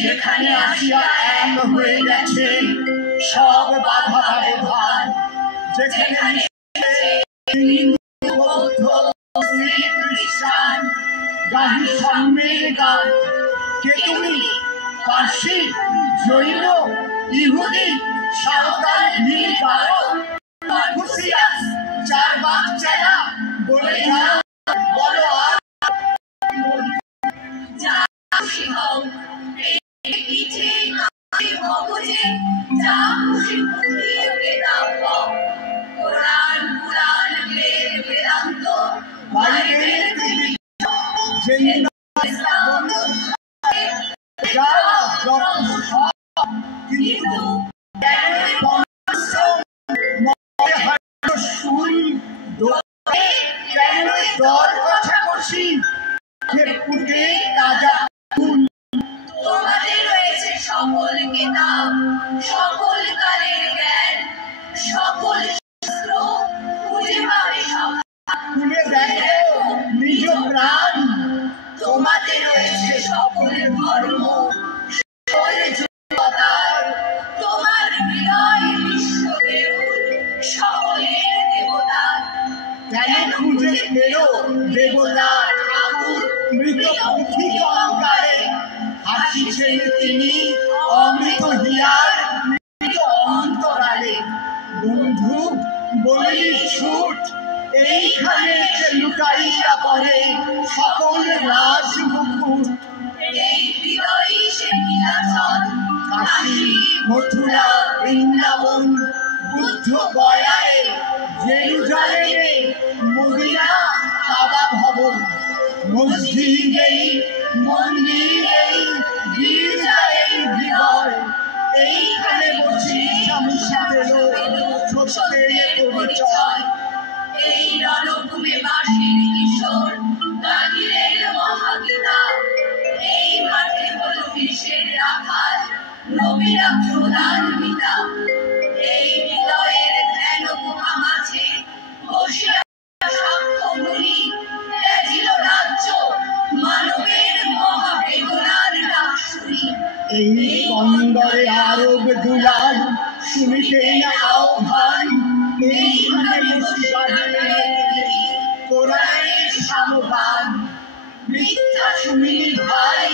যেখানে আসিয়া এক হয়ে গেছে সব বাধা ব্যবধান, যেখানে খ্রিস্টান গাহি সাম্যের গান, কে তুমি পার্সি, জৈন, ইহুদি, সাঁওতাল, নীল, কালো, কনফুসিয়াস, চার বাচ্চারা বলে যাও, বলো আর তোমাদের রয়েছে সকল কিতাব, সকল কালের জ্ঞান, সকল শাস্ত্র খুঁজে পাবে খুলে দেখো নিজ প্রাণ। তোমাদের রয়েছে সকল ধর্ম, সকল যোগ্যতার, তোমার হৃদয় বিশ্বদেউল, সকলের দেবতা। কেন খুঁজে পেলো দেবতা ঠাকুর মৃত পুঁথি কঙ্কালে, হাসিছেন তিনি অমৃত হিয়ার মৃত অন্তরালে। বন্ধু বলি ছুট, এইখানে লুকাইয়া পড়ে সকল রাজ মুকুট। এই হৃদয়ে সে নীলাচল, কাশী, মথুরা, বৃন্দাবন, বুদ্ধ গয়ায়, জেরুজালেমে, মদিনা, কাবা ভবন, মসজিদেই, মন্দিরেই, গির্জায় হৃদয়। এইখানে বসে স্বামীসা পেল ছোটদের পরিচয়। এই রণভূমে বাসের কিশোর দানিয়েলের মহাগীতা, এই মাঠে হল বিশ্বের রাখাল নবীরা প্রধান পিতা। এই হৃদয়ের ধ্যান গুহা মাঝে বসে সাক্ষ্য মুনি, ত্যাজিল রাজ্য মানবের মহাবেদনার ডাক শুনি। এই কন্দরে আরব দুলাল শুনিতে না আহ্বান, এইখানে কোরআনের সামগান। মিথ্যা শুনিনি ভাই